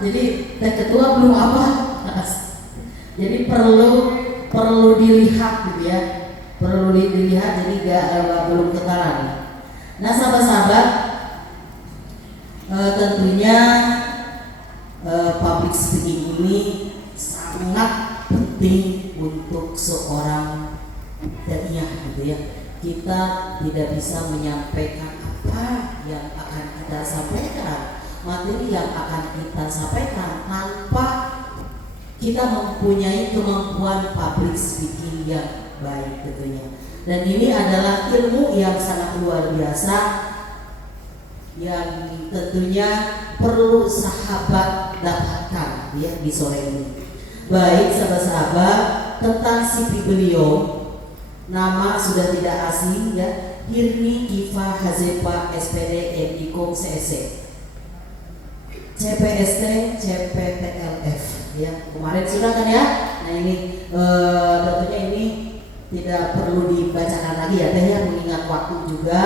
Jadi teh ketua belum apa. Jadi perlu dilihat gitu ya. Perlu dilihat, jadi belum ketaran. Nah sahabat-sahabat, tentunya public speaking ini sangat penting untuk seorang dai gitu ya. Kita tidak bisa menyampaikan apa yang akan kita sampaikan, materi yang akan kita sampaikan tanpa kita mempunyai kemampuan public speaking yang baik tentunya. Dan ini adalah ilmu yang sangat luar biasa yang tentunya perlu sahabat dapatkan ya di sore ini. Baik sahabat-sahabat, tentang CV beliau, nama sudah tidak asing ya, Hirni Kifa Hazepa SPD Edikom CSC CPST CPTLF ya, kemarin sudah kan ya. Nah ini tentunya ini tidak perlu dibacakan lagi ya teh ya, mengingat waktu juga.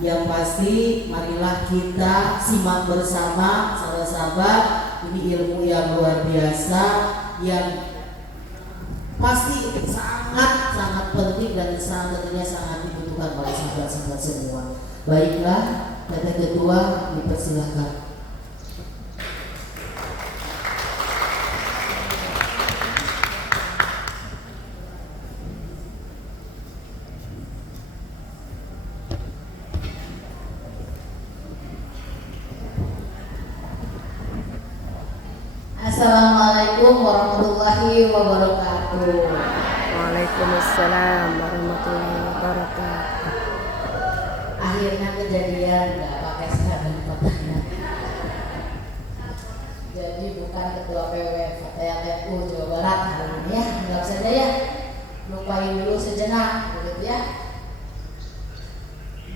Yang pasti marilah kita simak bersama sahabat-sahabat, ini ilmu yang luar biasa yang pasti sangat penting dan tentunya sangat dibutuhkan oleh sahabat-sahabat semua. Baiklah, Teteh Ketua dipersilahkan. Assalamualaikum warahmatullahi wabarakatuh. Waalaikumsalam warahmatullahi wabarakatuh. Akhirnya kejadian nggak pakai seragam kotanya. Jadi bukan ketua PW FTLFU Jawa Barat hari ini ya, anggap saja ya. Lupain dulu sejenak, begitu ya.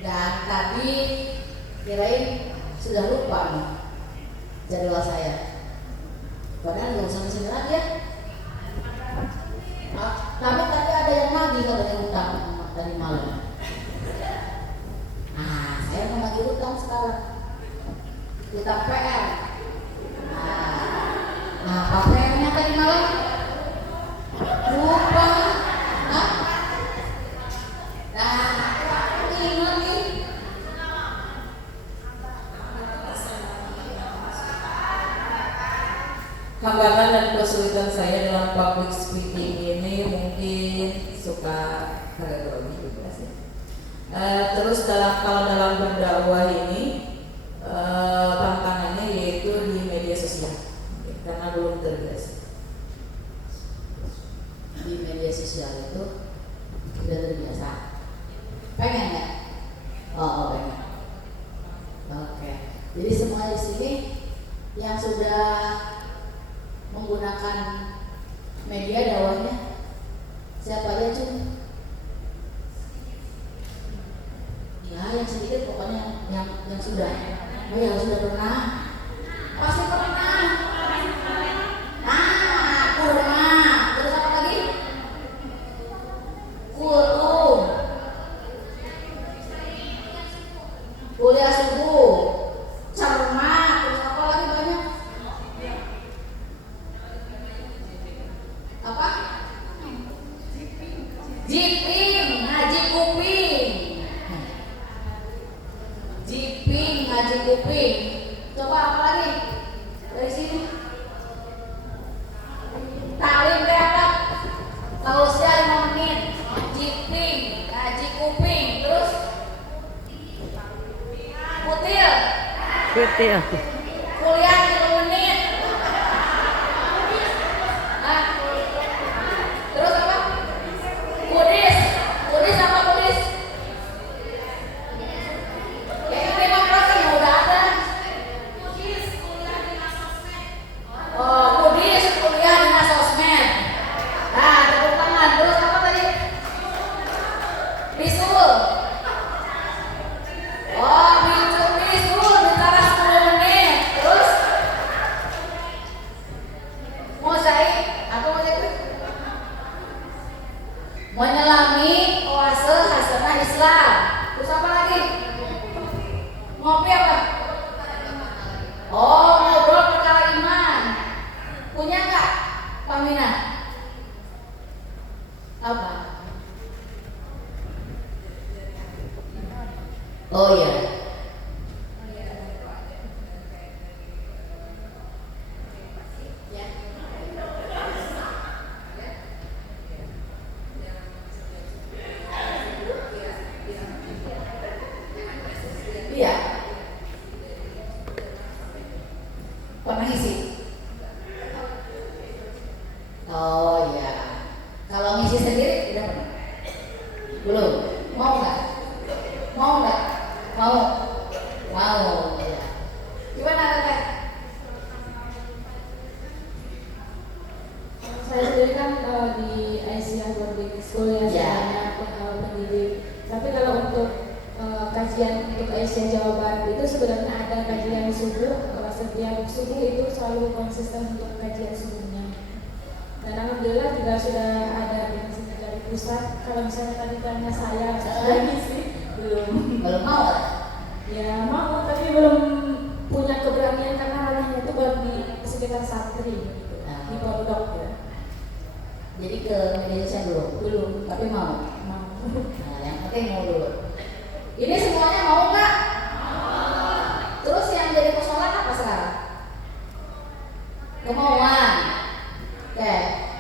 Dan tadi kirain sudah lupa nih jadwal saya. Padahal nggak usah mesin lagi ya. Tapi tadi ada yang nagih katanya utang tadi malam. Nah, saya mau nagih utang sekarang. Utang PR. Nah, apa PR-nya tadi malam? Lupa. Nah, ingat nih. Hambatan dan kesulitan saya dalam public speaking ini mungkin suka agak grogi juga sih. Terus kalau dalam berdakwah ini tantangannya yaitu di media sosial karena belum terbiasa. Di media sosial itu sudah terbiasa. Pengen ya? Oh pengen. Oke. Jadi semua di sini yang sudah menggunakan media dakwahnya siapa aja cuy? Ya yang sedikit pokoknya yang sudah. Oh ya sudah pernah. Pasti pernah. Kurma. Terus apa lagi? Kultum. Kuliah subuh. Cermat. Terus apa lagi banyak? Apa? Jiping, ngaji kuping. Jiping, ngaji kuping. Coba apa lagi? Dari sini. Talim teater. Pausnya 5 menit. Jiping, ngaji kuping. Terus kutil. Kutil. Kuliah 3 menit. Terus apa? Kudis. Kudis apa kudis? Kayaknya demokrasi udah ada. Oh, kudis kuliah di sosmed. Nah, tepuk tangan. Terus apa tadi? Bisul. Oh, bisul bicara 10 menit. Pernah ngisi? Oh iya. Kalau ngisi sendiri udah pernah? Belum? Mau nggak? Mau nggak? Mau? Mau. Ya. Gimana Teh? Saya sendiri kan di Aisyah Boarding School ya, Ya. saya pendidik. Tapi kalau untuk kajian untuk Aisyah Jawa Barat itu sebenarnya ada kajian subuh. Setiap subuh itu selalu konsisten untuk kajian subuhnya. Dan alhamdulillah juga sudah ada bimbingan dari pusat. Kalau misalnya tadi tanya saya, lagi sih belum. Belum mau? Ya mau, tapi belum punya keberanian karena ranahnya itu baru di sekitar santri gitu, di pondok ya. Jadi ke media sosial belum? Belum, Tapi mau? mau. Nah, yang penting mau dulu. Ini semuanya mau nggak? Terus yang jadi persoalan apa sekarang? Kemauan. Oke.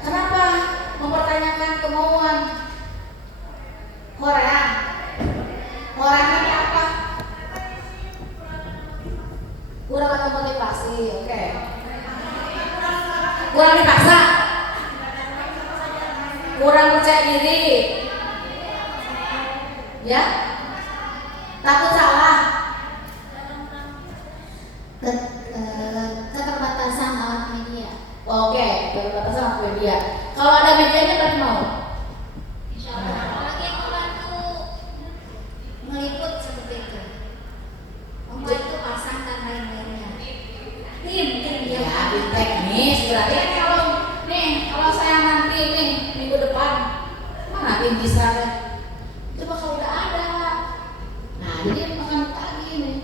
Kenapa mempertanyakan kemauan? Korea. Orangnya apa? Kurang ada motivasi. Oke. Kurang dipaksa. Kurang percaya diri. Ya? Takut salah. Keterbatasan alat media. Oke, keterbatasan alat media. Kalau ada medianya berarti mau? Insya Allah. Apalagi yang membantu meliput seperti itu, membantu pasang dan lain-lainnya. Tim Ya, ya. di teknis berarti kan kalau saya nanti nih minggu depan mana tim bisa deh. Coba kalau udah ada. Nah, jadi makan lagi nih.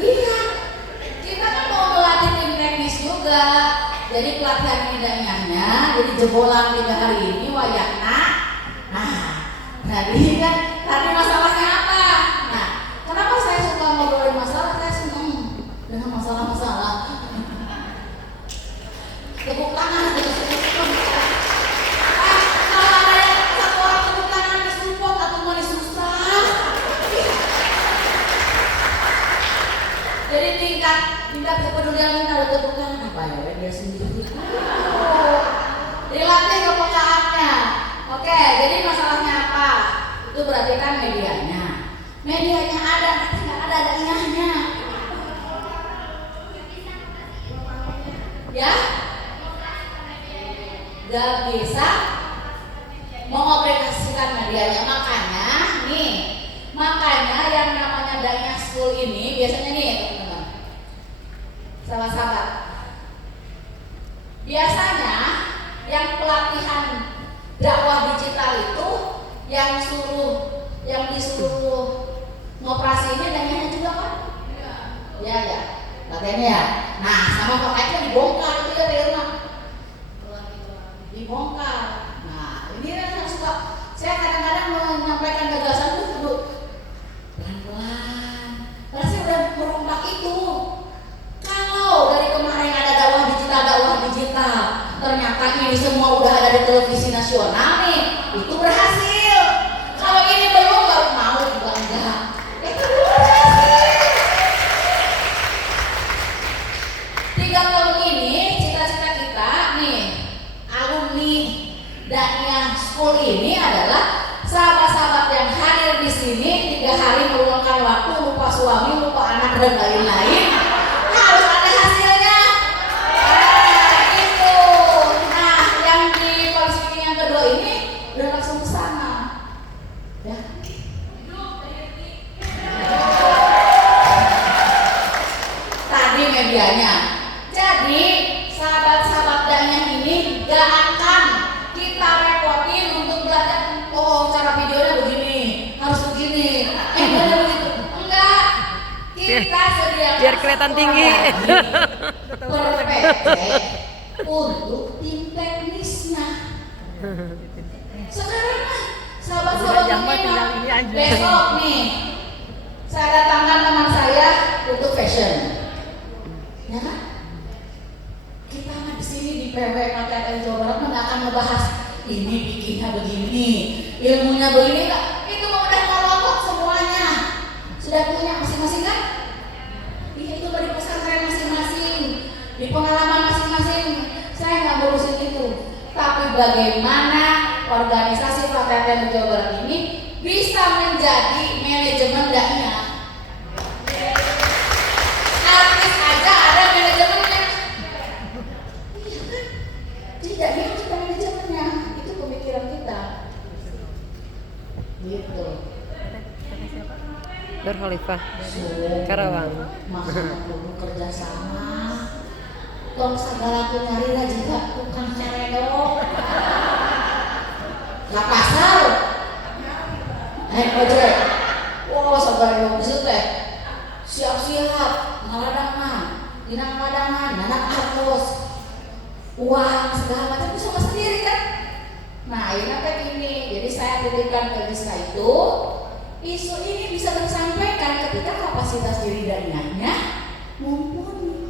Iya, kita kan mau melatih tim teknis juga. Jadi pelatihan midanyahnya, jadi jebolan 3 hari ini wayakna. Nah, tadi kan tadi masalahnya apa? Nah, kenapa saya suka ngobrolin masalah? Saya seneng dengan masalah-masalah. Tepuk tangan, kalau ada yang satu orang tepuk tangan disupport atau mau disusah. Jadi tingkat kepedulian kita ada tepuk tangan apa ya dia sendiri. Dilatih kepekaannya. Oke, jadi masalahnya apa? Itu berarti kan medianya. Medianya ada, tapi nggak ada daingahnya. Ya? Gak bisa mengoperasikan medianya. Makanya yang namanya daingah school ini biasanya nih teman-teman, sahabat-sahabat, biasanya yang pelatihan dakwah digital itu yang disuruh ngoperasinya daingahnya juga kan? Ya, latihannya ya. Nah, sama pakainya dibongkar itu ya di rumah. Dibongkar. Nah, ini yang suka saya kadang-kadang menyampaikan gagasan itu dulu pelan-pelan. Karena saya udah merompak itu. Kalau dari kemarin ada dakwah digital, ternyata ini semua udah ada di televisi nasional nih, itu berhasil. Kalau ini belum baru mau juga enggak. Itu berhasil. 3 tahun ini cita-cita kita nih alumni Dakwah School ini adalah sahabat-sahabat yang hadir di sini 3 hari meluangkan waktu, lupa suami, lupa anak dan lain-lain, harus ada hasilnya. Gitu. Nah, yang di public speaking yang kedua ini udah langsung ke sana. Ya. Tadi medianya. Jadi sahabat-sahabat dakwah ini gak akan kita repotin untuk belajar. Oh, cara videonya begini, harus begini. Begitu. Enggak. Kita sediakan biar kelihatan tinggi. per PT untuk tim teknisnya. Sekarang mah sahabat-sahabat ini besok nih saya datangkan teman saya untuk fashion. Ya kan? Kita mah di sini di PW KTN Jawa Barat nggak akan ngebahas ini bikinnya begini, ilmunya begini nggak. Itu mah udah ngelotok semuanya, sudah punya masing-masing kan? Iya, itu dari pesantren masing-masing. Di pengalaman masing-masing saya nggak ngurusin itu. Tapi bagaimana organisasi pelatihan di Jawa Barat ini bisa menjadi manajemen dakwah. Artis aja ada manajemennya. Iya kan? Tidak dia kita manajemennya. Itu pemikiran kita. Gitu. Nur Khalifah, Karawang. Makanya kudu kerja sama. Tong segala ku nyari lah juga tukang ceredok. Gak pasal. Ojek. Wow, segala itu teh. Siap-siap, ngaladangan, dina ngaladangan, anak artos, uang segala macam bisa sendiri kan. Nah ini kayak gini, jadi saya titipkan ke Rizka itu, isu ini bisa tersampaikan ketika kapasitas diri dakwahnya mumpuni.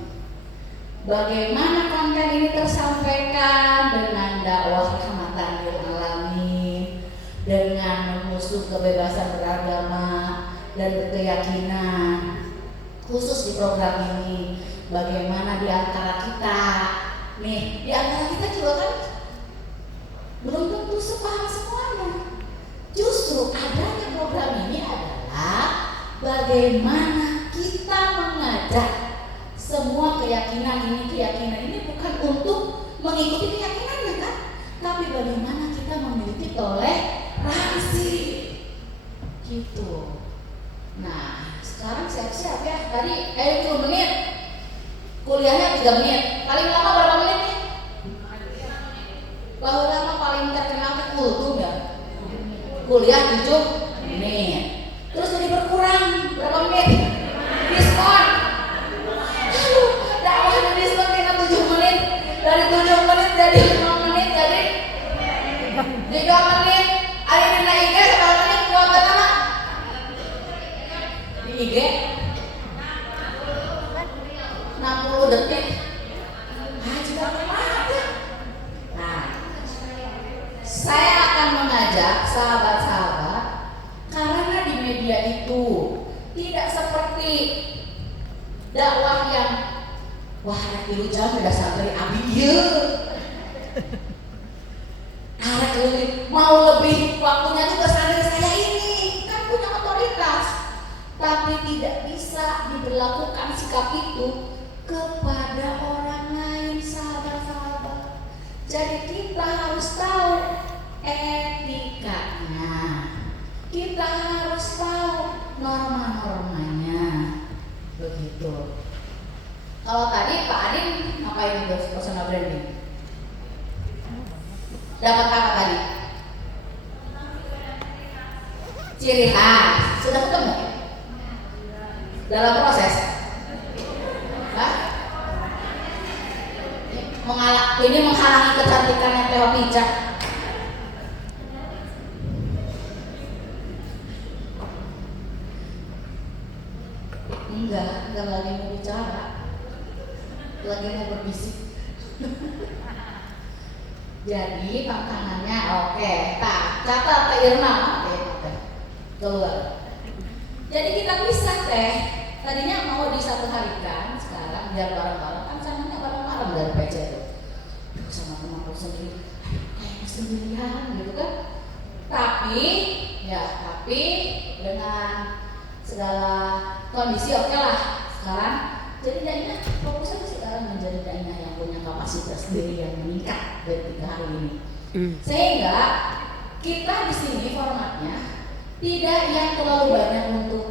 Bagaimana konten ini tersampaikan dengan dakwah rahmatan lil alamin, dengan mengusung kebebasan beragama dan berkeyakinan. Khusus di program ini, bagaimana di antara kita, nih di antara kita juga kan belum tentu sepaham semuanya. Justru adanya program ini adalah bagaimana kita mengajak semua keyakinan ini bukan untuk mengikuti keyakinannya kan, tapi bagaimana kita memiliki toleransi gitu. Nah sekarang siap-siap ya, tadi 10 menit, kuliahnya 3 menit, paling lama berapa menit nih? Bahwa lama paling terkenal ke kultum ya, kuliah 7 menit, terus jadi berkurang berapa menit? Diskon, dakwahnya diskon tinggal 7 menit, dari 7 menit jadi 5 menit, jadi 3 menit, ada di IG sekarang ini kuat apa? Di IG 60 detik juga ada. Nah saya akan mengajak sahabat-sahabat, karena di media itu tidak seperti dakwah yang wah arek tilu jam udah sampai abi ieu. Arek mau lebih waktunya juga santri saya ini kan punya otoritas, tapi tidak bisa diberlakukan sikap itu kepada orang lain, sahabat-sahabat. Jadi kita harus tahu etikanya, kita harus tahu norma-normanya, begitu. Kalau tadi Pak Adin ngapain itu personal branding? Dapat apa tadi? Ciri khas. Sudah ketemu? Dalam proses? Hah? Ini menghalangi kecantikannya Teo Pijak. Enggak lagi mau bicara, lagi mau berbisik. Jadi tantangannya oke. Tak catat Teh Irma, keluar. Jadi kita bisa teh. Tadinya mau di satu hari kan, sekarang biar bareng-bareng kan sananya bareng-bareng dari PC itu. Sama teman-teman sendiri, kayak sendirian gitu kan. Tapi dengan segala kondisi oke lah sekarang. Jadi dakwah fokus aja sekarang menjadi dakwah yang punya kapasitas diri yang meningkat dari 3 hari ini. Sehingga kita di sini formatnya tidak yang terlalu banyak untuk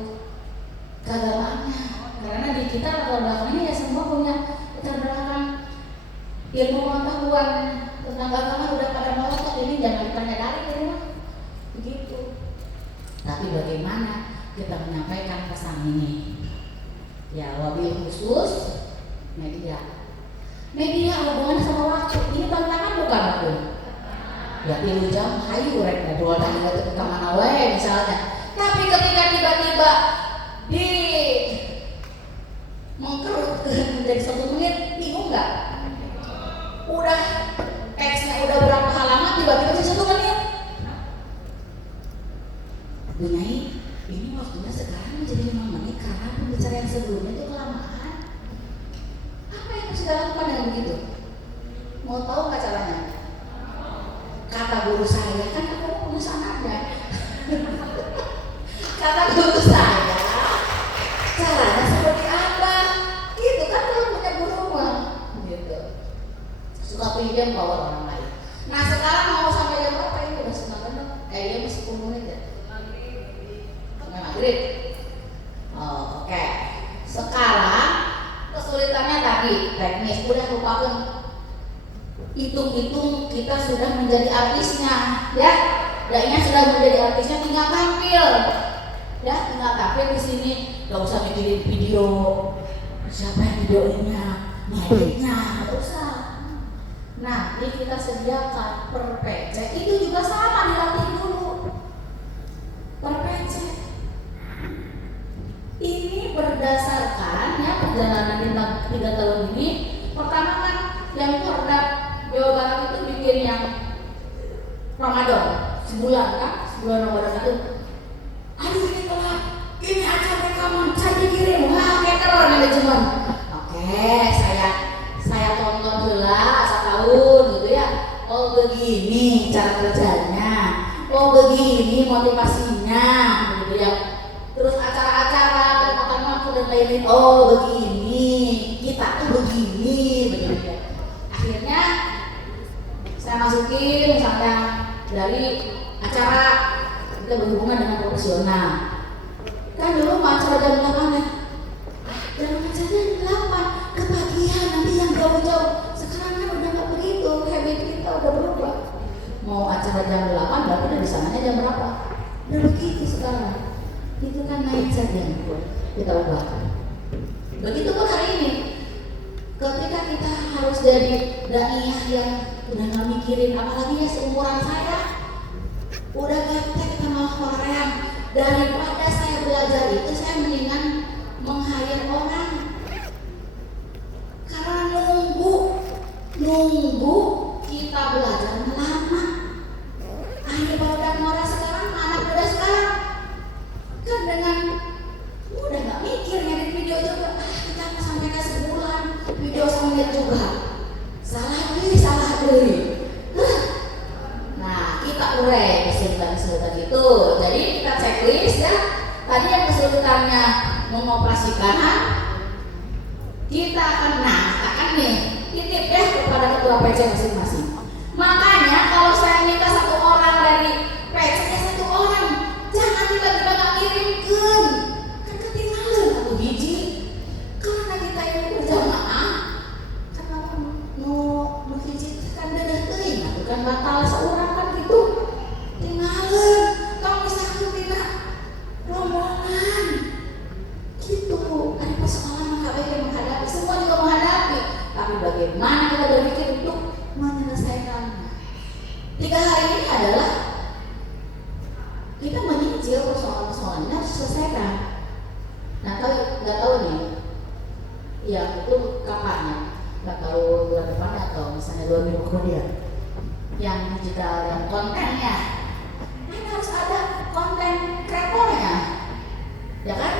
keagamaannya, karena di kita latar belakangnya ya semua punya latar belakang ilmu pengetahuan tentang agama udah pada melonjak, jadi jangan ditanya dari rumah begitu. Tapi bagaimana kita menyampaikan pesan ini? Ya wabil khusus media hubungannya sama waktu. Ini tantangan bukan waktu. Ya 3 jam hayu rek ngobrol tadi ke mana wae misalnya. Tapi ketika tiba-tiba di mengkerut menjadi 1 menit, bingung nggak? Udah teksnya udah berapa halaman tiba-tiba jadi 1 menit. Bunyai, ini waktunya sekarang menjadi 5 menit karena pembicaraan sebelumnya itu kelamaan. Apa yang harus sudah lakukan dengan begitu. Mau tahu nggak caranya? Kata guru saya, kan kamu punya anaknya. Kata guru saya, caranya seperti apa? Gitu kan kalau punya guru mah, gitu. Suka pinjam power orang lain. Nah sekarang mau sampai jam berapa ini? Udah 9 menit? Dia masih 10 menit ya? Sampai maghrib. Oh, oke. Sekarang kesulitannya tadi teknis, udah lupakan. Hitung-hitung kita sudah menjadi artisnya, ya. Dainya sudah menjadi artisnya, tinggal tampil, ya. Tinggal tampil di sini, gak usah mikirin video, siapa yang videonya, ngeditnya, gak usah. Nah, ini kita sediakan per PC, itu juga sama dilatih dulu. Per PC. Ini berdasarkan ya perjalanan kita 3 tahun ini. Pertama kan yang terhadap Jawa Barat itu bikin yang Ramadan sebulan kan, sebulan Ramadan itu. Aduh ini telat, ini acara rekaman, saya dikirim, wah kayak teror manajemen. Oke, saya tonton dulu setahun gitu ya. Oh begini cara kerjanya, oh begini motivasinya, gitu ya. Terus acara-acara kekuatan waktu dan lain-lain, oh begini, kita tuh begini, begitu ya. Akhirnya saya masukin misalnya dari acara kita berhubungan dengan profesional. Kan dulu mau acara jam 8 ya, jam acaranya 8 ketagihan nanti yang jauh-jauh. Sekarang kan udah nggak begitu, habit kita udah berubah. Mau acara jam 8 berarti udah di sananya jam berapa? Udah begitu sekarang. Itu kan mindset yang kita ubah. Begitu pun hari ini, ketika kita harus jadi daiyah yang udah nggak mikirin, apalagi ya seumuran saya, udah gaptek sama orang. Daripada saya belajar itu, saya mendingan meng-hire orang. Karena nunggu kita belajar lama. Akhirnya baru dan orang sekarang, anak muda sekarang kan dengan udah nggak mikir ngedit video juga, kita nggak sampai ke sebulan video sampai juga salah deh. Nah kita urai kesulitan itu, jadi kita checklist ya. Tadi yang kesulitannya mengoperasikan, kita akan akan nih titip ya kepada ketua PC masing-masing. Makanya kalau saya minta 1 orang dari PC 1 orang, jangan tiba-tiba nggak kirimkan, kan ketinggalan 1 biji. Karena kita ini berjamaah, kenapa mau hijitkan dadah teuing, bukan batal seorang kan gitu, tinggalan. Kalau misalnya bina rombongan, gitu, ada persoalan menghadapi, semua juga menghadapi. Tapi bagaimana kita berpikir untuk menyelesaikannya? 3 hari ini adalah kita menyicil persoalan-persoalannya harus diselesaikan. Nah, nggak tahu nih, ya itu kapannya? Nggak tahu bulan depan atau misalnya 2 minggu kemudian. Yang digital, yang kontennya, kan harus ada konten kreatornya, ya kan?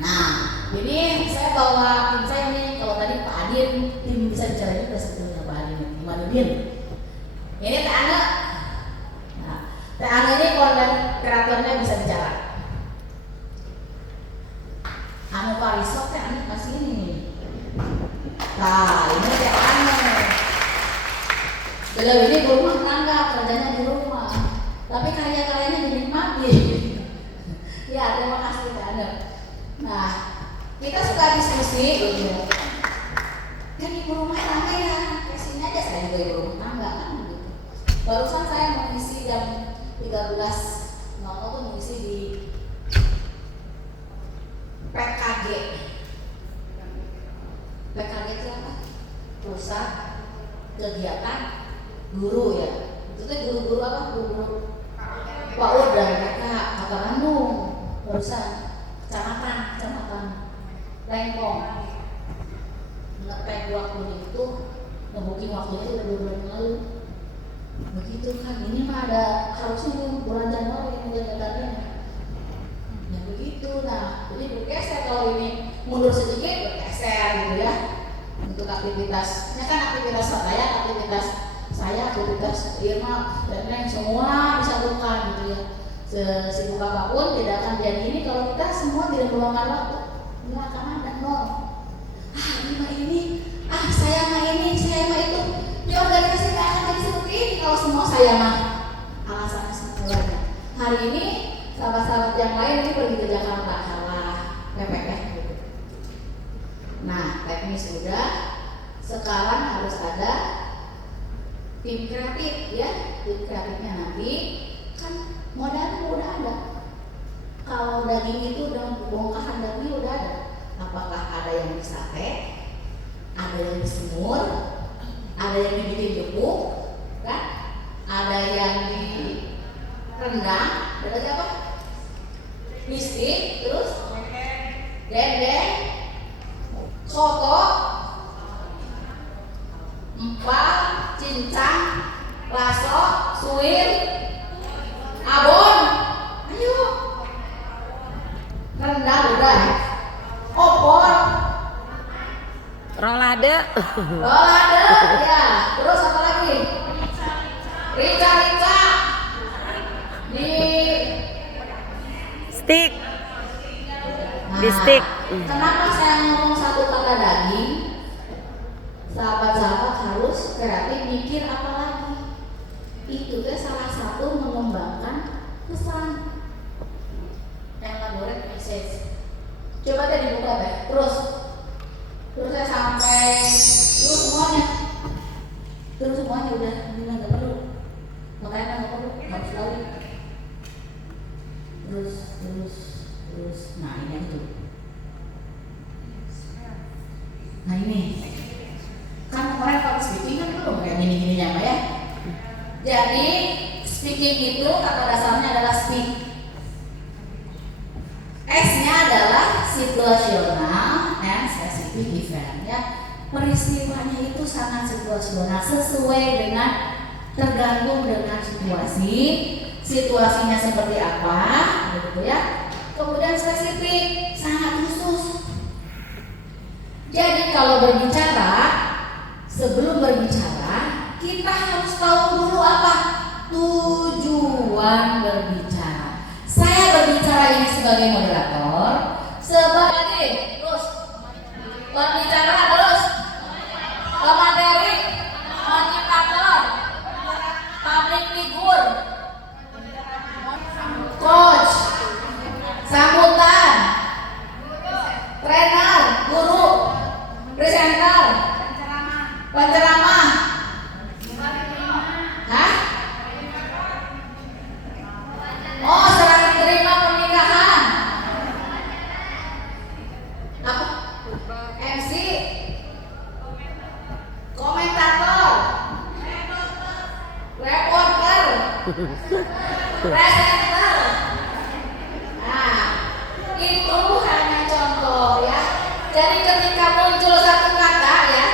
Nah, ini saya bawa tim saya nih. Kalau tadi Pak Adin, tim bisa bicara juga sebetulnya Pak Adin, Imanuddin. Ini Teh Ana. Nah, Teh Ana ini konten kreatornya bisa bicara. Anu Parisok Teh Ana masih ini nih. Nah, ini Teh Ana. Beliau ini berumah tangga, kerjanya di rumah, tapi karya-karyanya dinikmati. Ya, terima kasih Teh Ana. Nah, kita suka diskusi gitu. Kan ibu rumah tangga ya, kesini aja saya juga ibu rumah tangga kan gitu. Barusan saya mengisi jam 13.00 tuh mengisi di PKG. PKG itu apa? Pusat Kegiatan Guru ya. Itu tuh guru-guru apa? Guru PAUD dan TK Kota Bandung. Barusan kecamatan Lengkong ngetek waktunya itu, ngebooking waktunya itu udah 2 bulan lalu. Begitu kan, ini mah ada harusnya nih bulan Januari yang menjadikannya. Ya begitu, nah jadi bergeser kalau ini mundur sedikit bergeser gitu ya. Untuk untuk aktivitasnya kan aktivitas saya, aktivitas Irma dan lain semua disatukan gitu ya. Sesibuk apapun tidak akan jadi ini kalau kita semua tidak meluangkan waktu. Nggak akan ada nol. Saya mah ini, saya mah itu. Di organisasi nggak akan jadi seperti ini kalau semua saya mah. Alasannya semuanya. Hari ini sahabat-sahabat yang lain ini pergi ke Jakarta salah PPS gitu. Nah, teknis udah. Sekarang harus ada tim kreatif ya. Tim kreatifnya nanti kan modalnya udah ada. Kalau daging itu udah bongkahan daging udah ada. Apakah ada yang di sate, ada yang disemur, ada yang dibikin gepuk, kan? Ada yang di rendang, ada lagi apa? Mistik, terus dendeng, soto, empal, cincang, raso, suwir, abon, ayo, rendang udah, opor, Rolade. ya, terus apa lagi? Rica di Stick. Nah, Di stick. kenapa saya ngomong satu kata daging? Sahabat-sahabat harus kreatif mikir apa lagi. Itu teh salah satu mengembangkan pesan. Elaborate message. Coba deh dibuka deh. Terus saya sampai terus semuanya udah ini nggak perlu. Makanya nggak perlu harus lagi. Terus nah ini itu. Nah ini kan kemarin kalau speaking kan belum kayak gini-gininya Mbak ya. Jadi speaking itu kata dasarnya adalah speak. S-nya adalah situasional and specific event ya. Peristiwanya itu sangat situasional sesuai dengan tergantung dengan situasinya seperti apa gitu ya. Kemudian spesifik, sangat khusus. Jadi kalau berbicara, sebelum berbicara kita harus tahu dulu apa tujuan berbicara. Saya berbicara ini sebagai moderator, sebagai terus berbicara terus pemateri, motivator, public figure, coach, sambutan, trainer, guru, presenter, penceramah, hah? Oh, serah terima pernikahan. Apa? MC, komentator, reporter, presenter. Nah, itu hanya contoh ya. Jadi ketika muncul satu kata ya,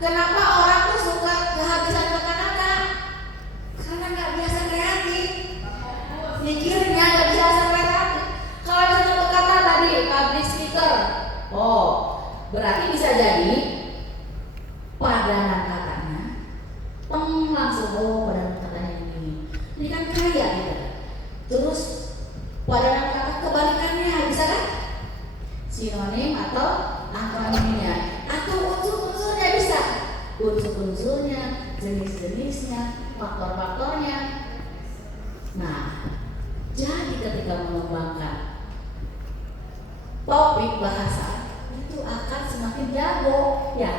kenapa orang tuh suka kehabisan kata-kata? Karena nggak biasa kreatif, mikirnya nggak biasa kreatif. Kalau ada satu kata tadi public speaker, oh berarti bisa jadi padanan katanya, langsung padanan katanya ini kan kaya gitu. Terus padanan kata kebalikannya bisa kan? Sinonim atau antonimnya atau unsur-unsurnya bisa. Unsur-unsurnya, jenis-jenisnya, faktor-faktornya. Nah, jadi ketika mengembangkan topik bahasa itu akan semakin jago ya.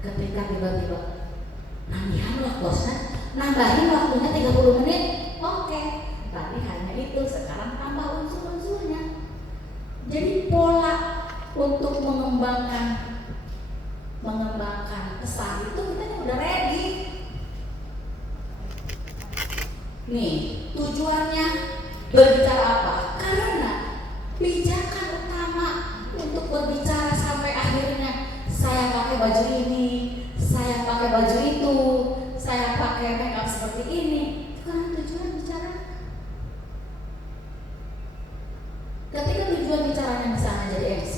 Ketika tiba-tiba nambahin waktunya 30 menit, oke. Tapi hanya itu, sekarang tambah unsur-unsurnya. Jadi pola untuk mengembangkan pesan itu kita udah ready. Nih, tujuannya berbicara apa? Karena pijakan utama untuk berbicara sampai akhirnya saya pakai baju ini, saya pakai baju itu, saya pakai makeup seperti ini. Kan tujuan bicara. Ketika tujuan bicaranya misalnya jadi MC,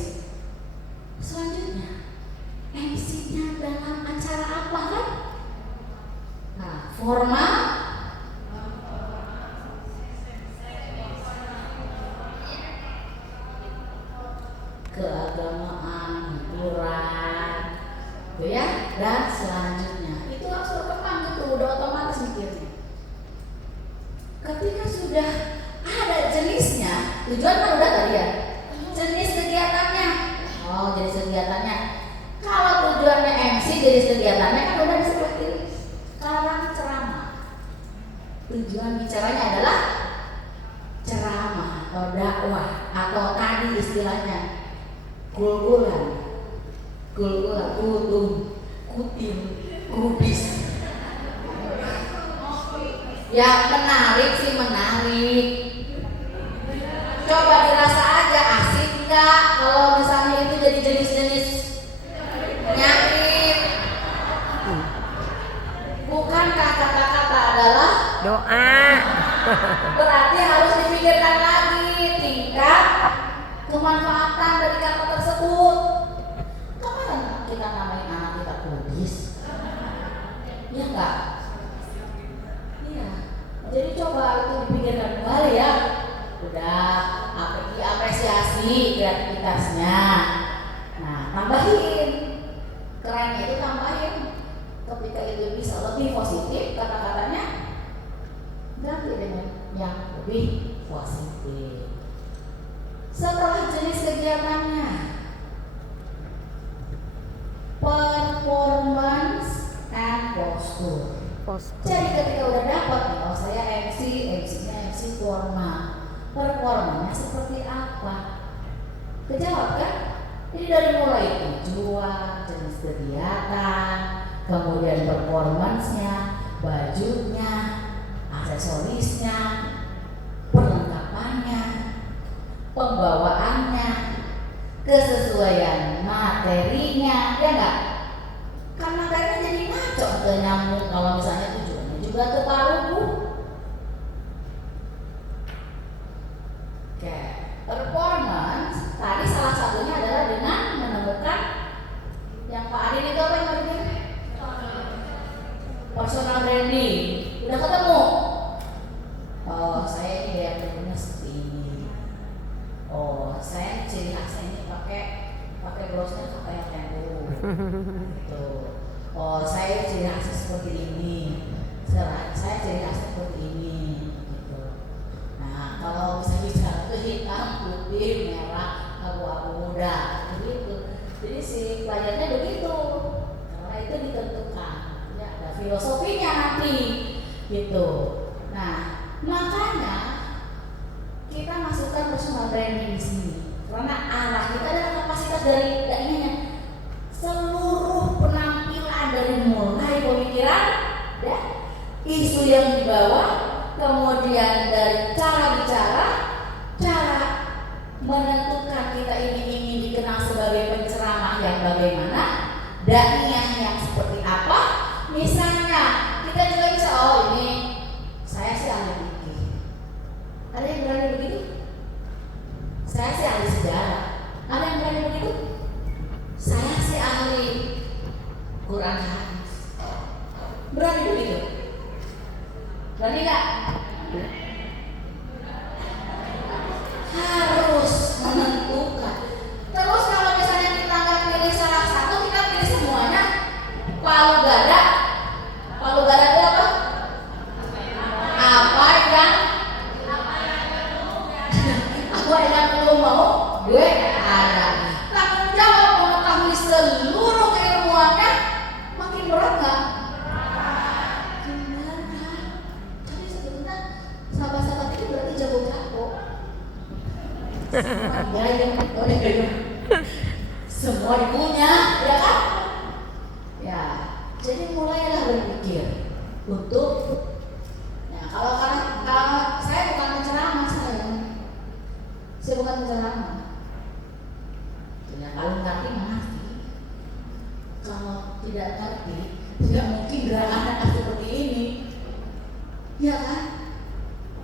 Gul-gulan, kutung, kutil, kudis. Ya menarik sih menarik. Coba dirasa aja asik nggak kalau misalnya itu jadi jenis-jenis penyakit. Bukankah kata-kata adalah Doa. berarti harus dipikirkan lagi tingkat kemanfaatan dari kata tersebut. Kapan kita namain anak kita kudis? Ya enggak? Iya. Jadi coba itu dipikirkan kembali ya. Udah diapresiasi kreativitasnya. Nah, tambahin. Kerennya itu tambahin. Ketika itu bisa lebih positif kata-katanya, ganti dengan yang lebih positif. Setelah jenis kegiatannya, performance and posture. Jadi ketika udah dapat, oh saya MC-nya MC formal. Performanya seperti apa? Kejawab kan? Jadi dari mulai tujuan, jenis kegiatan, kemudian performance-nya, bajunya, aksesorisnya, perlengkapannya, pembawaannya, kesesuaian materinya, ya enggak? Kan materinya jadi ngaco atau nyambung kalau misalnya tujuannya juga terparuh. Oke, performance tadi salah satunya adalah dengan menemukan yang Pak Adin itu apa yang berarti? Personal branding. Udah ketemu? Oh, saya ini gaya bentuknya seperti ini. Oh, saya ciri khasnya ini pakai blosnya pakai yang tembok. Gitu. Oh, saya ciri khasnya seperti ini. Saya ciri khasnya seperti ini. Gitu. Nah, kalau misalnya bicara itu hitam, putih, merah, abu-abu muda, begitu. Jadi si pelajarnya begitu. Karena itu ditentukan. Ya, ada filosofinya nanti. Gitu. Nah, makanya kita masukkan personal branding di sini karena arah kita adalah kapasitas dari da'inya, seluruh penampilan dari mulai pemikiran ya, isu yang dibawa, kemudian dari cara bicara, cara menentukan kita ini ingin dikenal sebagai penceramah yang bagaimana, da'iyah yang seperti apa. Misalnya kita juga bisa, oh ini saya sih ahli fikih. Ada yang berani begitu? Saya sih ahli sejarah. Ada yang berani begitu? Saya sih ahli Quran hadis. Berani begitu? Berani nggak? Harus menentukan. Terus kalau misalnya kita nggak pilih salah satu, kita pilih semuanya. Palu gada. Palu gada itu apa? Apa yang belum mau gue ada. Tanggung jawab mengetahui seluruh keilmuannya makin berat nggak? Gimana? Tadi sebetulnya sahabat-sahabat itu berarti jago-jago. Semua ibunya, ya kan? Ya, jadi mulailah berpikir untuk. Nah, kalau saya bukan penceramah saya bukan penceramah. Ya, kalau ngerti mengerti. Kalau tidak ngerti, tidak mungkin gerakan seperti ini. Ya kan?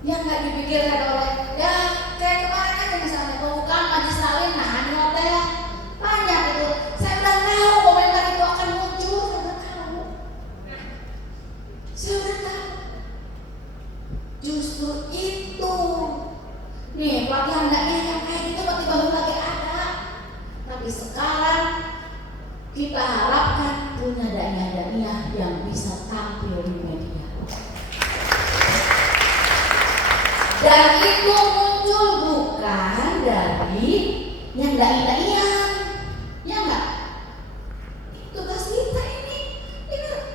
Yang nggak dipikirkan oleh ya kayak kemarin aja misalnya pembukaan Majlis Salim, nah ini hotel banyak itu. Saya udah tahu komentar itu akan muncul, saya udah tahu. Justru itu. Nih pelatihan dakwah yang kayak gitu pasti baru lagi ada. Tapi sekarang kita harapkan punya dakwah yang bisa tampil di media. Dan itu muncul bukan dari yang dakwah-dakwahan, ya enggak? Tugas kita ini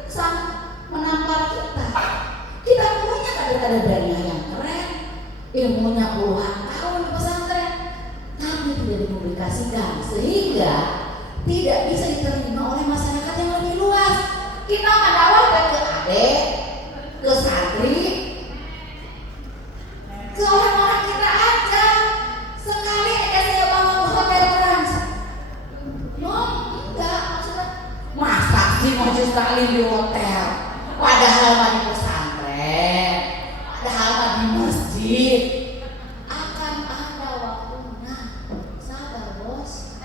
sangat menampar kita. Kita punya kader-kader dakwah yang keren, ilmunya puluhan tahun di pesantren, tapi tidak dipublikasikan. diaplikasikan sehingga tidak bisa diterima oleh masyarakat yang lebih luas. Kita mendakwahkan ke adik, ke santri, ke orang-orang kita aja. Sekali aja saya bangun hotel Trans, enggak, maksudnya masa sih mau sekali di hotel, padahal mah di pesantren, padahal mah di masjid. Akan ada waktunya, sabar bos.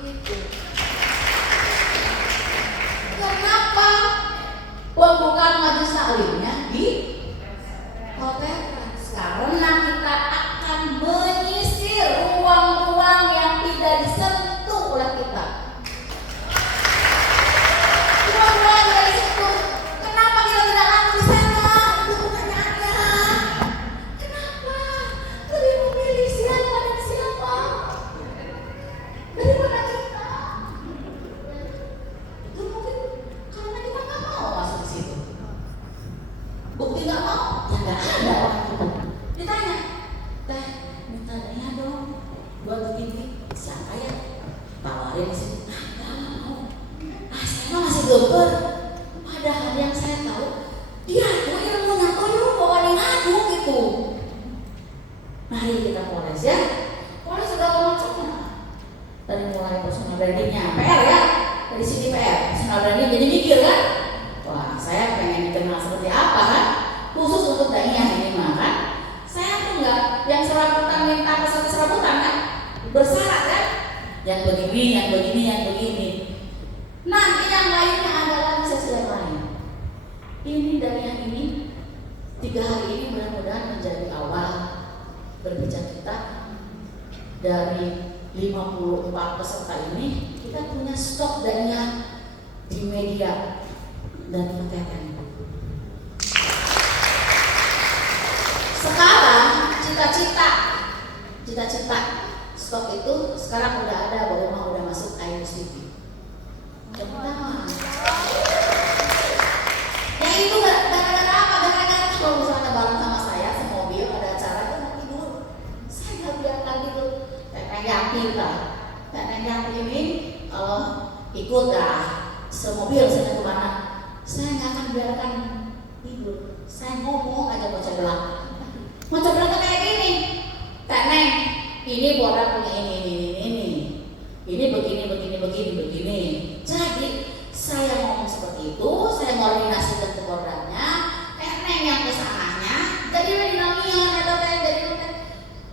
Gitu. Kenapa pembukaan majelis taklimnya di hotel Trans? Karena kita akan menyisir ruang-ruang yang tidak disentuh oleh kita. Ruang-ruang yang disentuh. Kenapa kita tidak laku di sana? Itu pertanyaannya. Kenapa? Lebih memilih siapa dan siapa daripada kita. Itu mungkin karena kita nggak mau masuk di situ. Bukti nggak mau, ya nggak ada orang itu. Ditanya, teh minta dana dong buat begini, siapa ya? Tawarin di sini, nggak mau. Saya masih geber. Padahal yang saya tahu dia tuh ilmunya tuh bawa di ngadu gitu. Mari kita poles ya. Poles sudah ngomong dari mulai personal brandingnya PR ya, dari sini PR personal branding jadi mikir kan, wah saya pengen dikenal seperti apa kan, khusus untuk daiyah ini mah kan, saya tuh enggak yang serabutan minta peserta serabutan kan, bersyarat kan, yang begini, yang begini, yang begini. Nanti yang lainnya adalah sesi yang lain. Ini dari yang ini 3 hari ini mudah-mudahan menjadi awal berbicara kita dari 54 peserta ini. Kita punya stok dana di media dan konten. Sekarang cita-cita stok itu sekarang udah ada, bahwa udah masuk iMus TV. Yang pertama, yang itu gara-gara apa? Gara-gara kalau misalnya bareng sama saya semobil ada acara itu mau tidur, saya nggak biarkan tidur. Teknik yakin lah, teknik yakin ini kalau ikut dah semobil saya kemana, saya nggak akan biarkan tidur. Saya ngomong aja mau ceblak kayak gini, teknik ini borak punya ini begini. Jadi saya ngomong seperti itu, saya koordinasikan ke kodratnya, teknik yang kesananya, jadi dinamian atau jadi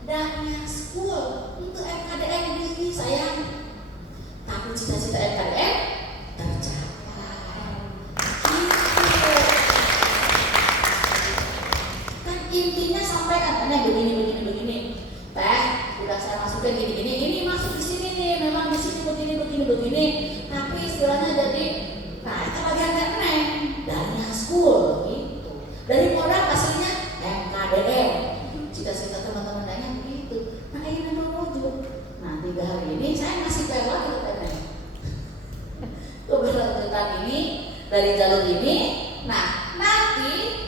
dana school untuk MKDM ini sayang. Tapi cita-cita MKDM tercapai. Gitu. Kan intinya sampai katanya begini. Teh, udah saya masukin gini. Ini masuk di sini nih, memang di sini begini. Tapi istilahnya jadi, nah itu bagian teknik dana school gitu. Dari modal hasilnya MKDM. Cita-cita teman-teman lainnya begitu. Nah ini menuju. Nah 3 hari ini saya ngasih PR lagi ke teknik. Keberlanjutan ini dari jalur ini. Nah nanti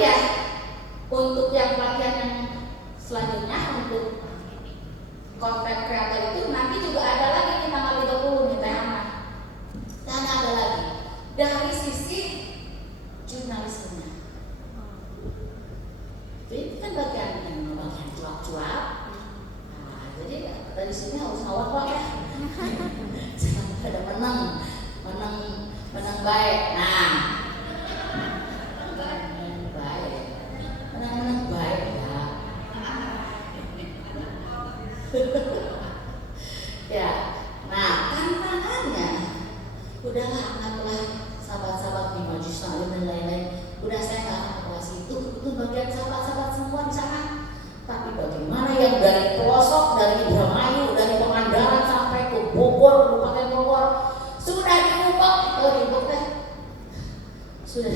ya untuk yang pelatihan yang selanjutnya untuk content creator itu nanti juga ada lagi di tanggal 30 nih Teh Hana. Dan ada lagi dari sisi jurnalismenya. Ini kan bagian cuap-cuap. Nah, jadi dari sini harus ngawak Pak ya. Jangan ada menang baik. Nah, menang baik ya. Ya, nah tantangannya udahlah anggaplah sahabat-sahabat di majelis taklim dan lain-lain. Udah saya nggak akan bahas itu bagian sahabat-sahabat semua di sana. Tapi bagaimana yang dari pelosok, dari Indramayu, dari Pangandaran sampai ke Bogor, Kabupaten Bogor sudah diubah, sudah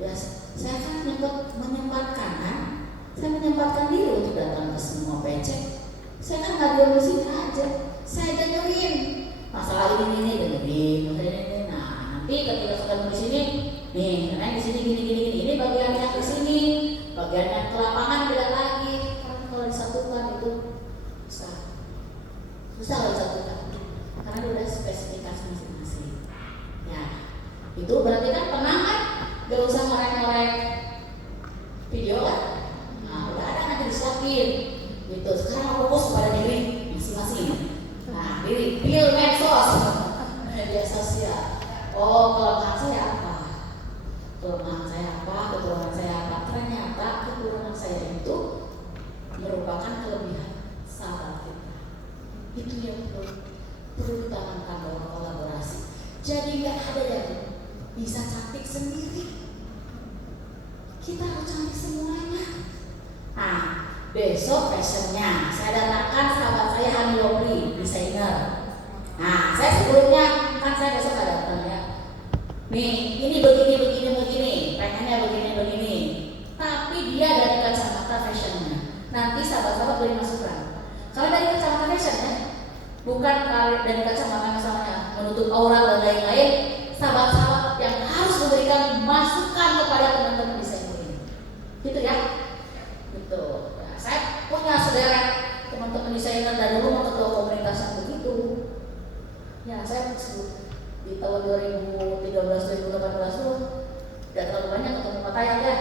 ya saya kan menyempatkan diri untuk datang ke semua PC. Saya kan nggak diam di sini aja, saya dengerin masalah ini dengerin. Nah nanti ketika sudah di sini nih, karena di sini gini, ini bagian yang ke sini, bagian yang ke lapangan beda lagi. Karena kalau di Tapi kan tenang kan, gak usah ngorek-ngorek video kan. Nah udah ada nanti disuapin gitu. Sekarang fokus kepada diri masing-masing. Nah diri, build medsos, media sosial. Oh kelemahan saya apa? Kelemahan saya apa? Kekurangan saya apa? Ternyata kekurangan saya itu merupakan kelebihan sahabat kita. Itu yang perlu ditanamkan dalam kolaborasi. Jadi nggak ada yang bisa cantik sendiri. Kita harus cantik semuanya. Nah, besok fashionnya saya datangkan sahabat saya Hani Lopri, desainer. Nah, saya sebelumnya kan saya besok ada datang ya. Nih, ini begini, pengennya begini. Tapi dia dari kacamata fashionnya. Nanti sahabat-sahabat beri masukan. Kalau dari kacamata fashion ya, bukan dari kacamata misalnya menutup aurat dan lain-lain, sahabat-sahabat yang harus memberikan masukan kepada teman-teman desainer ini. Gitu ya? Gitu. Nah, saya punya sederet teman-teman desainer dari dulu mau ketua komunitas yang begitu. Ya, saya di tahun 2013-2018 tuh tidak terlalu banyak ketemu Pak Tayang ya.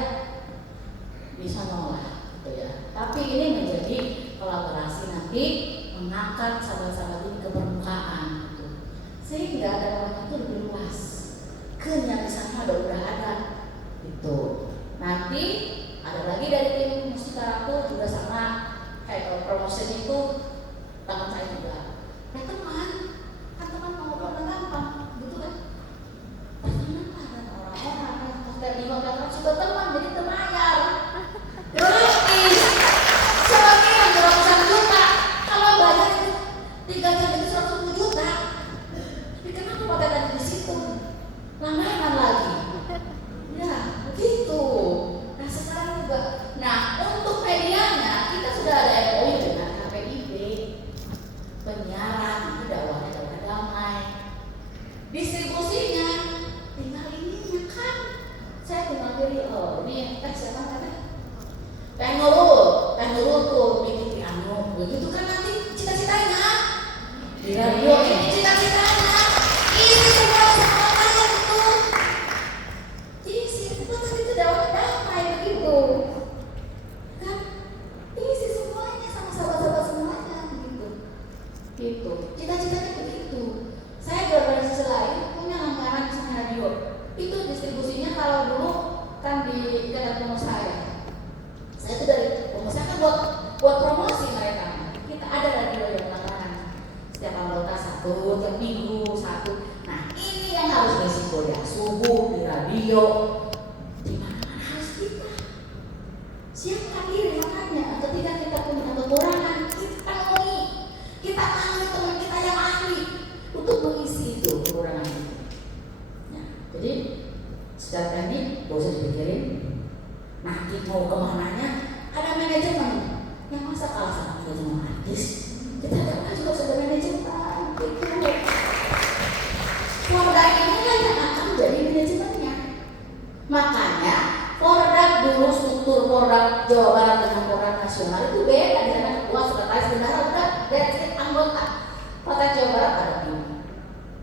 Bisa lah, gitu ya. Tapi ini menjadi kolaborasi nanti mengangkat sahabat-sahabat ini ke permukaan gitu. Sehingga dalamnya itu lebih luas. Yang di sana udah ada gitu. Nanti ada lagi dari tim musik karakter juga sama kayak promosi itu teman saya juga. Teman mau ngobrol gampang, gitu kan? Teman dengan orang-orang hotel di hotel kan juga teman, jadi temayar. Gratis. Soalnya yang berapa juta, kalau bayar itu 3 jam itu 110 juta. Tapi kenapa pakai tadi di situ? Langganan lagi. Ya, begitu. Nah sekarang juga. Nah untuk medianya kita sudah ada MOU dengan KPIB, penyiaran, itu dakwahnya dakwah damai. Distribusinya tinggal ininya kan. Saya tinggal pilih, oh ini siapa namanya? Teh Nurul tuh bikin di Anu, begitu kan nanti cita-citanya di radio ini cita-citanya ini semua kaya itu isi itu tadi itu damai begitu kan, isi semuanya sama sahabat-sahabat semuanya gitu cita-citanya begitu. Saya di organisasi lain punya langganan misalnya radio itu distribusinya kalau dulu kan di dekat pengusaha ya. Saya itu dari pengusaha kan buat promosi mereka. Kita ada radio yang langganan setiap anggota satu, tiap minggu satu. Nah ini yang harus resiko ya, subuh di radio, di mana-mana harus kita siapkan diri makanya. Ketika kita punya kekurangan, kita penuhi, kita panggil teman kita yang ahli untuk mengisi itu kekurangan itu. Nah, jadi secara teknik gak usah dipikirin. Nanti mau kemananya ada manajemen yang masa kalah sama manajemen artis. Kita ada juga sudah manajemen gitu. Produk inilah yang akan menjadi manajemennya. Makanya produk dulu struktur produk Jawa Barat dengan produk nasional itu beda. Di sana ketua sekretaris bendahara udah dari anggota. Kota Jawa Barat ada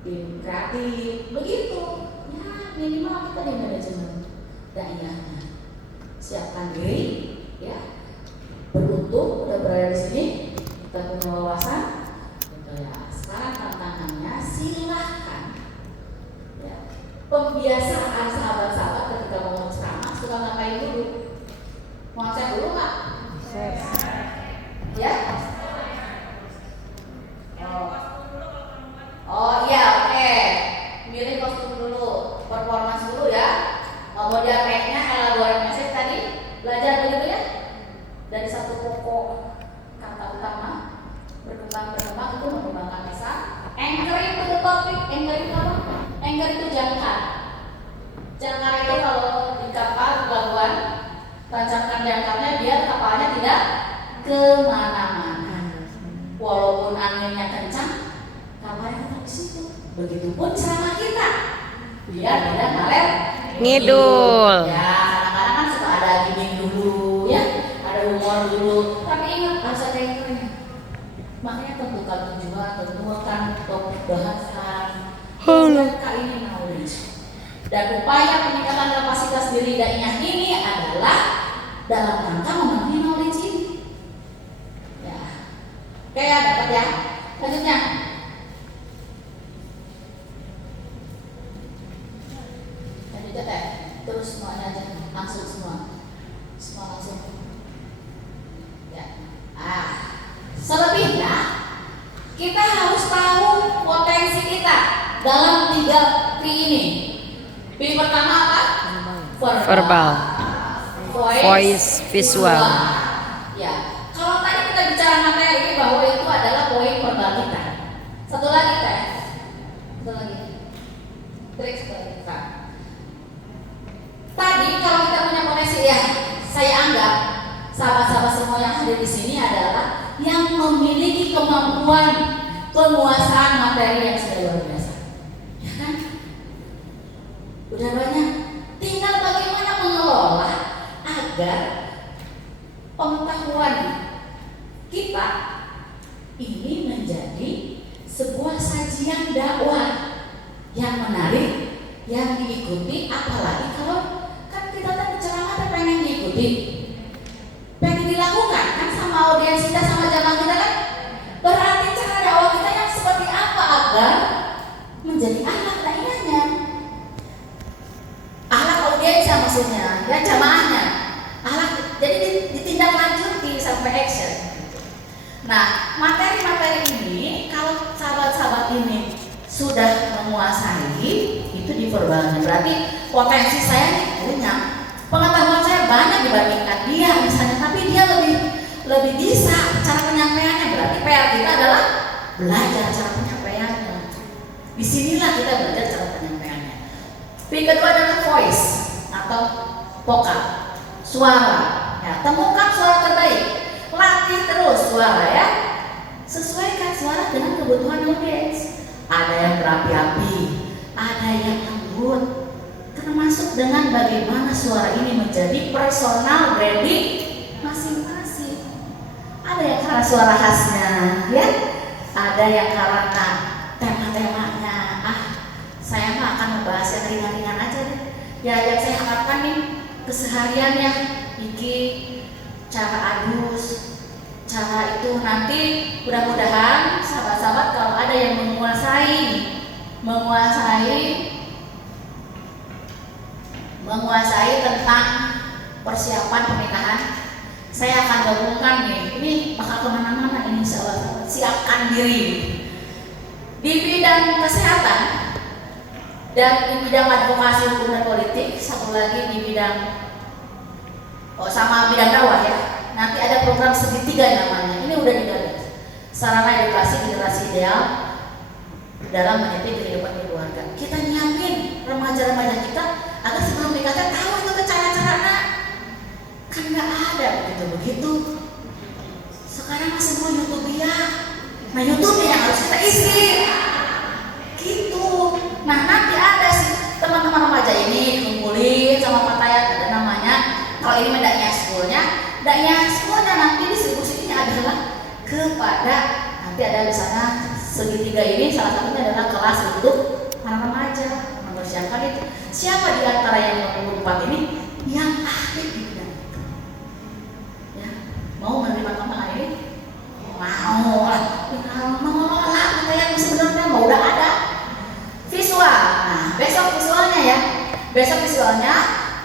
tim kreatif begitu. Ya minimal kita di manajemen daerahnya. Siapkan diri, ya. Beruntung udah berada di sini, kita punya wawasan. Gitu ya. Sekarang tantangannya silahkan, ya. Pembiasaan sahabat-sahabat ketika mau ceramah suka ngapain dulu? Mau cek dulu nggak? Ya. Oh iya, oke. Milih kostum dulu, performance dulu ya. Mau diapeknya kalau buat message tadi belajar begitu ya dari satu pokok kata utama berkembang itu mengembangkan lisan. Anchoring to the topic, anchoring apa? Anchor itu jangkar. Jangkar itu kalau di kapal pelabuhan tancapkan jangkarnya biar kapalnya tidak kemana-mana. Walaupun anginnya kencang, kapalnya tetap di situ. Begitupun sama kita biar tidak ngalir ngidul. Ya, kadang-kadang kan suka ada gimmick dulu, ya, ada humor dulu. Tapi ingat harus ada anchornya. Makanya tentukan tujuan, tentukan topik bahasan. Mereka ini knowledge. Dan upaya peningkatan kapasitas diri da'inya ini adalah dalam rangka memenuhi knowledge ini. Ya, oke ya, dapat ya. Selanjutnya, teh terus semuanya aja langsung semua langsung. Ya, selebihnya kita harus tahu potensi kita dalam 3 P ini. P pertama apa? Verbal. Voice, visual. Ya, kalau tadi kita bicara materi bahwa itu adalah poin verbal kita. Satu lagi teh. Satu lagi. Trik kita. Tadi kalau kita punya potensi ya, saya anggap sahabat-sahabat semua yang hadir di sini adalah yang memiliki kemampuan penguasaan materi yang sudah luar biasa. Ya kan? Udah banyak. Tinggal bagaimana mengelola agar pengetahuan kita ini menjadi sebuah sajian dakwah yang menarik, yang diikuti, apalagi kalau kan kita tadi ceramah pengen diikuti, pengen dilakukan kan sama audiens kita, sama jamaah kita kan. Berarti cara dakwah kita yang seperti apa agar menjadi ahlak dakwahnya, ahlak audiensnya maksudnya, ya jamaahnya, ahlak jadi ditindaklanjuti sampai action. Nah, materi-materi ini kalau sahabat-sahabat ini sudah menguasai, itu di verbalnya. Berarti potensi saya nih punya, pengetahuan saya banyak dibandingkan dia misalnya, tapi dia lebih bisa cara penyampaiannya. Berarti PR kita adalah belajar cara penyampaiannya. Disinilah kita belajar cara penyampaiannya. P kedua adalah voice atau vokal, suara. Ya, temukan suara terbaik, latih terus suara ya. Sesuaikan suara dengan kebutuhan audiens. Ada yang berapi-api, ada yang lembut, termasuk dengan bagaimana suara ini menjadi personal branding masing-masing. Ada yang karena suara khasnya, ya. Ada yang karena tema-temanya. Saya mah akan membahas yang ringan-ringan aja deh. Ya, yang saya harapkan nih kesehariannya, iki cara adus, cara itu nanti mudah-mudahan sahabat-sahabat kalau ada yang menguasai tentang persiapan pernikahan, saya akan gabungkan nih. Ini bakal kemana-mana ini sahabat-sahabat. Siapkan diri di bidang kesehatan dan di bidang advokasi hukum dan politik. Satu lagi di bidang sama bidang dakwah ya. Nanti ada program segitiga namanya. Ini udah digagas. Sarana edukasi generasi ideal dalam meniti kehidupan keluarga. Kita nyiapin remaja-remaja kita agar sebelum nikah tahu itu cara-caranya. Kan nggak ada begitu. Sekarang semua YouTube ya. Nah YouTube yang harus kita isi. Gitu. Nah nanti ada sih teman-teman remaja ini kumpulin sama Pak Tayat, ada namanya. Kalau ini mendaknya semuanya nanti distribusinya adalah kepada, nanti ada di sana segitiga ini, salah satunya adalah kelas untuk para remaja, mempersiapkan itu. Siapa di antara yang 24 ini yang ahli di bidang itu? Ya, mau menerima tantangan ini? Mau lah. Mengelola kita yang sebenarnya mau udah ada. Visual. Nah, besok visualnya ya. Besok visualnya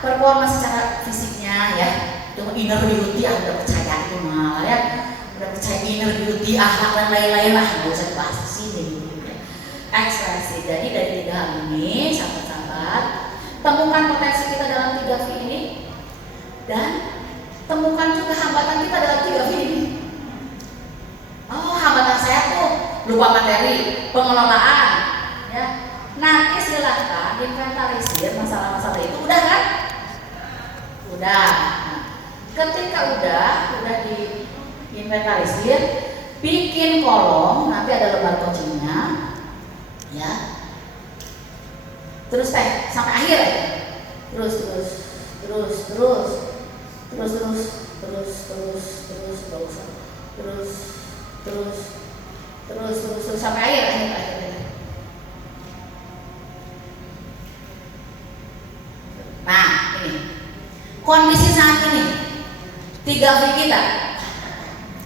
performa secara fisiknya ya. Itu inner beauty, udah percaya itu malah ya. Udah percaya inner beauty, akhlak dan lain-lain lah, nggak usah dibahas di sini. Ekspresi. Jadi dari 3 hal ini, sahabat-sahabat, temukan potensi kita dalam 3 V ini, dan temukan juga hambatan kita dalam 3 V ini. Oh, hambatan saya tuh lupa materi, pengelolaan, ya. Nanti silahkan inventarisir masalah-masalah itu, udah kan? Udah. Nah, ketika udah di inventarisir, bikin kolom, nanti ada lembar coachingnya, ya. Terus sampai akhir ya. Terus sampai akhir. Gavi kita.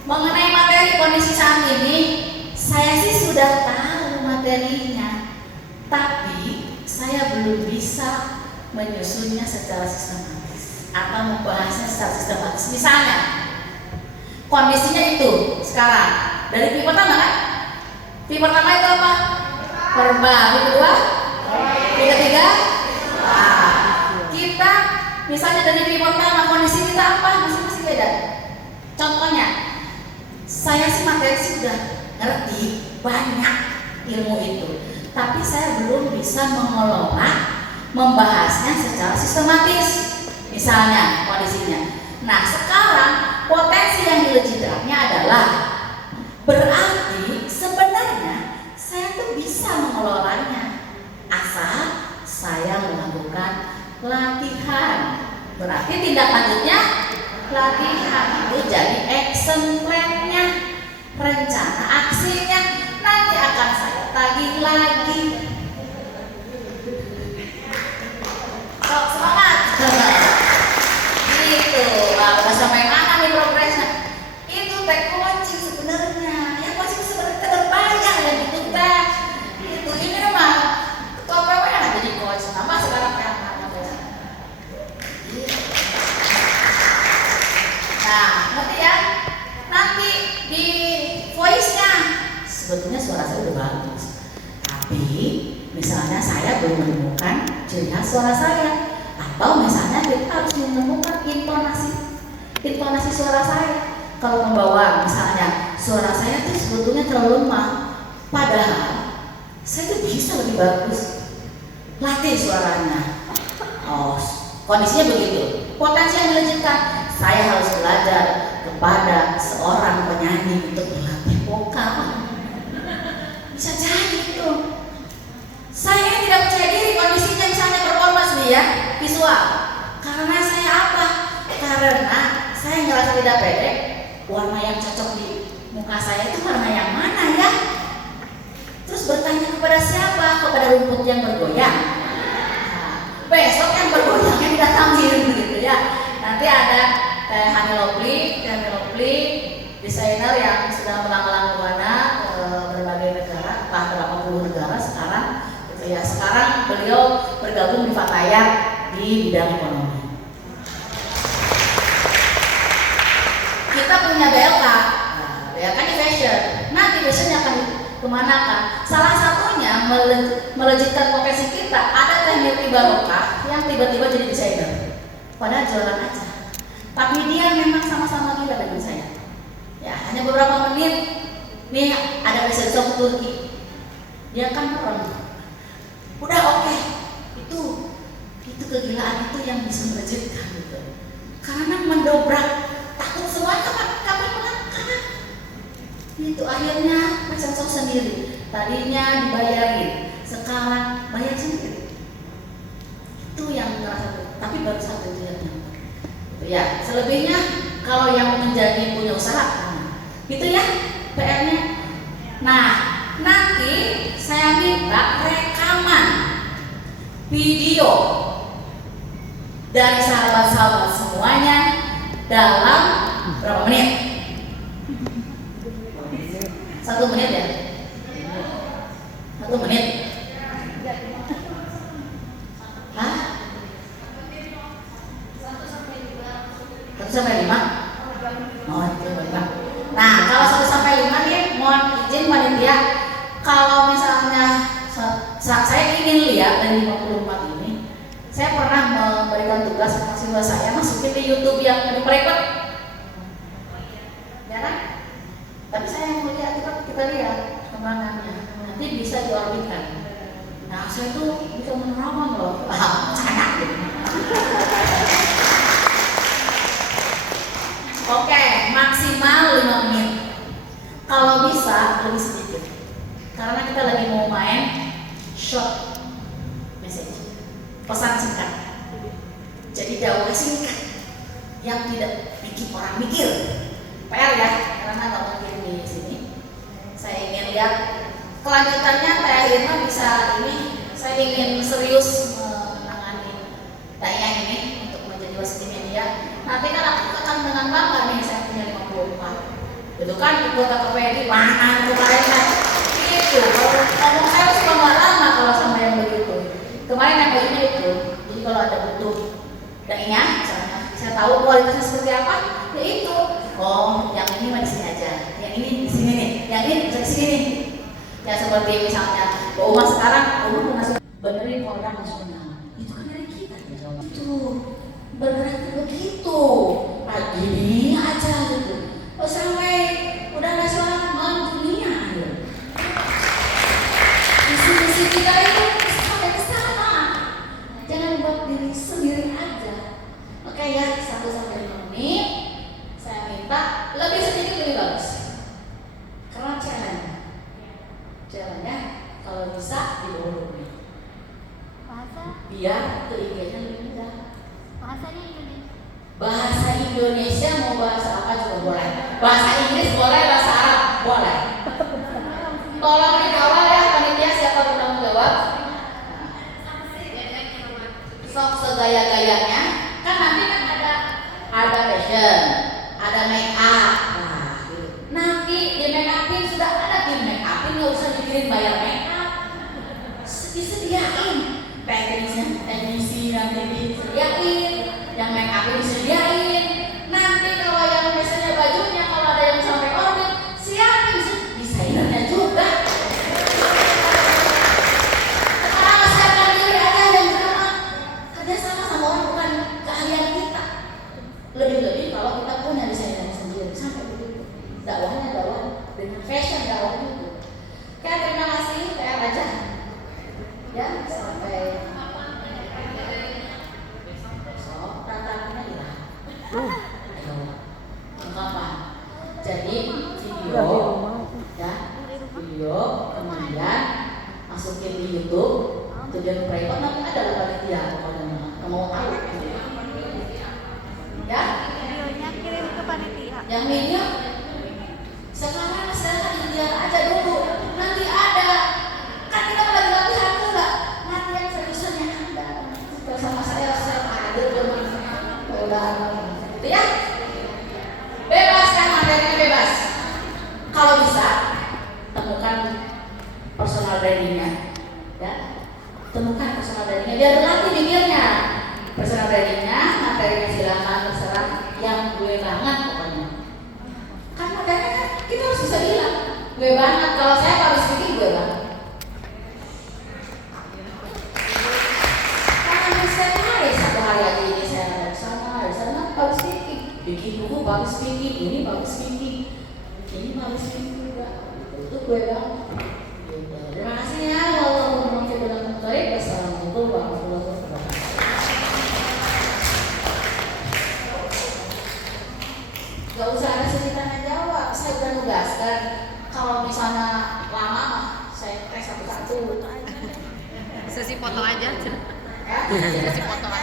Mengenai materi kondisi saat ini, saya sih sudah tahu materinya, tapi saya belum bisa menyusunnya secara sistematis atau membahasnya secara sistematis. Misalnya, kondisinya itu sekarang dari P pertama kan? P pertama itu apa? Verbal. P kedua? P ketiga? Nah, kita misalnya dari P pertama kondisi kita apa? Masing-masing beda. Contohnya, saya sih materi sudah ngerti banyak ilmu itu, tapi saya belum bisa mengelola, membahasnya secara sistematis. Misalnya kondisinya. Nah, sekarang potensi yang dilejidrapnya adalah berarti sebenarnya saya tuh bisa mengelolanya asal saya melakukan latihan. Berarti tindak lanjutnya latihan, itu jadi action plan-nya, rencana aksinya nanti akan saya tagih lagi. Sok semangat. Gitu, wah, udah sampai mana nih progresnya? Itu teh coaching sebenarnya, ya coaching sebenarnya terbayang ya gitu teh. Itu ini mah ketua PW kan jadi coach, nama sekarang kayak apa ya? Nah, ngerti ya? Nanti di voice-nya sebetulnya suara saya udah bagus, tapi misalnya saya belum menemukan ciri khas suara saya. Atau misalnya kita harus menemukan intonasi suara saya. Kalau membawa misalnya suara saya itu sebetulnya terlalu lemah, padahal saya tuh bisa lebih bagus latih suaranya. Oh, kondisinya begitu. Potensi yang dilejitkan, saya harus belajar kepada seorang penyanyi untuk melatih vokal. Bisa jadi itu. Saya tidak percaya diri kondisinya misalnya performance nih ya, visual. Karena saya apa? Karena saya ngerasa tidak pede. Warna yang cocok di muka saya itu warna yang mana ya? Terus bertanya kepada siapa? Kepada rumput yang bergoyang. Nah, besok yang bergoyangnya didatangin gitu ya. Nanti ada Hani Lovely, desainer yang sudah melanglang buana ke berbagai negara, entah 80 negara sekarang. Ya, sekarang beliau bergabung di Fataya di bidang ekonomi. Kita punya BLK, BLK ini fashion. Nanti fashionnya akan kemana kan? Salah satunya melejitkan potensi kita. Ada teknik barokah yang tiba-tiba jadi desainer, padahal jualan aja. Tapi dia memang sama-sama gila dengan saya. Ya, hanya beberapa menit. Nih ada fashion shop Turki. Dia kan orang. Udah oke, itu kegilaan itu yang bisa melejitkan gitu. Karena mendobrak takut semua kapan melangkah. Itu akhirnya fashion show sendiri. Tadinya dibayarin, sekarang bayar sendiri. Itu yang terasa, tapi baru satu itu yang nyampe. Ya, selebihnya kalau yang menjadi punya usaha, gitu ya PR-nya. Nah, nanti saya minta rekaman video dari sahabat-sahabat semuanya dalam berapa menit? 1 menit ya? 1 menit? Hah? 1 sampai 5? Oh, 1 sampai 5. Nah, kalau 1 sampai 5 nih, mohon izin panitia, kalau misalnya saya ingin lihat dari 54 ini, saya pernah memberikan tugas ke mahasiswa saya masukin di YouTube yang di private, ya kan? Tapi saya mau lihat, kita lihat kembangannya, nanti bisa diorbitkan. Nah, saya tuh bisa menerawang loh, canda gitu. Oke, maksimal 5 menit. Kalau bisa lebih sedikit, karena kita lagi mau main short message, pesan singkat. Jadi dakwah singkat yang tidak bikin orang mikir. PR ya, karena nggak mungkin di sini. Saya ingin lihat kelanjutannya. Teh Irma bisa ini. Saya ingin serius menangani dakwah ini untuk menjadi wasit media. Nanti kan aku akan dengan bangga nih gitu kan ikut KPD mana kemarin kan gitu. Kalau ngomong saya suka nggak lama kalau sama yang begitu. Kemarin yang bajunya itu, jadi kalau ada butuh dagingnya, misalnya saya tahu kualitasnya seperti apa, ya itu. Oh, yang ini mah di sini aja, yang ini di sini nih, yang ini bisa di sini nih. Ya seperti misalnya, Oma sekarang, Oma pernah benerin produk nasional, itu kan dari kita itu bergerak begitu, gini aja gitu. Oh, sampai udah nasional mendunia gitu. Visi kita itu sampai ke sana. Jangan buat diri sendiri aja. Oke ya, 1-5 menit. Saya minta lebih sedikit lebih bagus. Karena challenge-nya kalau bisa di bawah 2 menit. Biar ke IG-nya lebih mudah. Bahasa Indonesia mau bahasa apa juga boleh. Bahasa Inggris boleh, bahasa Arab boleh. Tolong dijawab ya panitia, siapa bertanggung jawab? Sok segaya-gayanya. Kan nanti kan ada fashion, ada make up. Nah, nanti di make upin sudah ada tim make upin, nggak usah dikirim bayar make up. Disediain, teknisi nanti disediain, yang make upin disediain. Nanti kalau yang biasanya bajunya kalau ada yang sampai order, siapin desainernya juga. Sekarang siapkan diri aja yang pertama kerja sama orang bukan keahlian kita. Lebih-lebih kalau kita punya desainer sendiri sampai begitu. Dakwahnya dakwah dengan fashion dakwah itu. Oke, terima kasih PR aja. Ya, sampai besok tantangannya hilang. Ayo, ungkapan. Jadi video kemudian masukin di YouTube, tujuan private nanti ada lah panitia pokoknya mau tahu. Ya? Videonya kirim ke panitia. Yang media sekarang dilihat aja dulu, nanti ada. Kan kita lagi latihan tuh nggak? Latihan seriusannya ada. Bersama saya hadir udah gitu ya. Bebas kan, materinya bebas. Kalau bisa temukan personal brandingnya, ya. Temukan personal brandingnya biar berlatih mikirnya. Personal brandingnya, materinya silakan terserah yang gue banget pokoknya. Kan materinya kan kita harus bisa bilang gue banget. Kalau saya harus bikin gue banget. Karena saya hari satu hari aja ini saya sama, hari sana bagus speaking, bikin buku bagus speaking, ini bagus speaking, ini bagus speaking juga. Itu gue banget. Terima kasih ya. Walaupun kita tertarik, wassalamualaikum warahmatullahi wabarakatuh. Gak usah ada sesi tanya jawab, saya udah nugaskan. Kalau misalnya lama mah saya tes satu-satu. Sesi foto aja. Ya? Sesi foto aja.